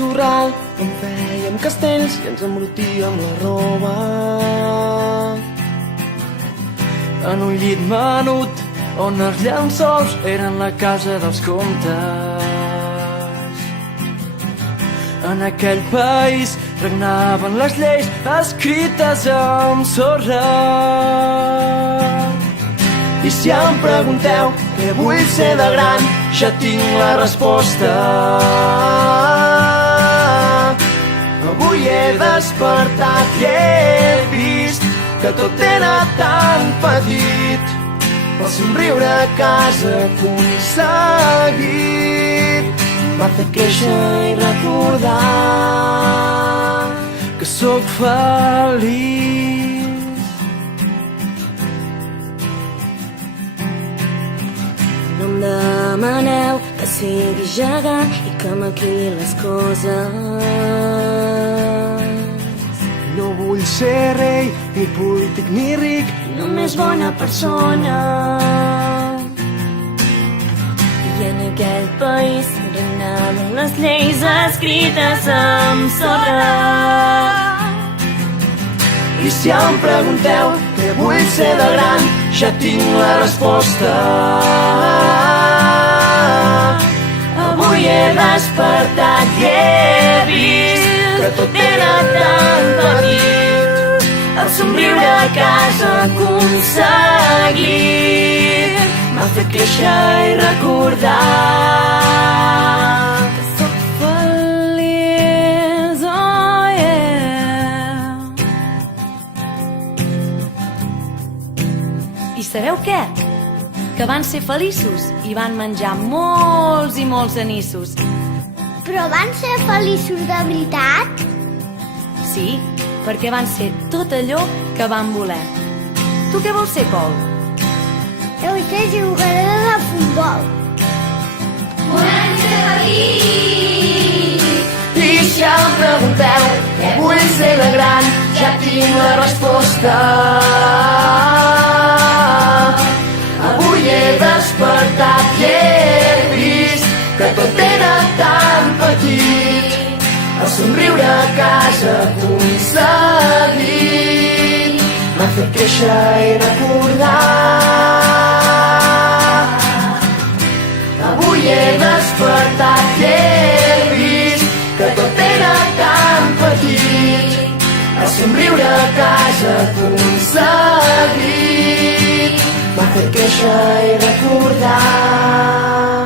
sorral on fèiem castells i ens embrutíem la roba. En un llit menut on els llençols eren la casa dels comtes. En aquell país regnaven les lleis escrites amb sorra. I si em pregunteu què vull ser de gran, ja tinc la resposta. Avui he despertat i he vist que tot era tan petit. El somriure a casa aconseguit m'ha fet créixer i recordar que sóc feliç. No em demaneu que sigui gegant i que maquilli les coses. No vull ser rei, ni polític ni ric, Només bona persona. I en aquell país regnaven les lleis escrites amb sorra. I si em pregunteu què vull ser de gran, ja tinc la resposta. Avui he despertat i he vist que tot era tan petit. El somriure a casa aconseguit m'ha fet créixer i recordar que sóc feliç, oh yeah. I sabeu què? Que van ser feliços i van menjar molts i molts anissos. Però van ser feliços de veritat? Sí, perquè van ser tot allò que van voler. Tu què vols ser, Pol? Jo vull ser jugadora de futbol. Volem ser feliç! I si em pregunteu què vull ser de gran, ja tinc la resposta. Avui he despertat i he vist que tot era tan petit. El somriure a casa aconseguit m'ha fet créixer i recordar. Avui he despertat i he vist que tot era tan petit. El somriure a casa aconseguit m'ha fet créixer i recordar.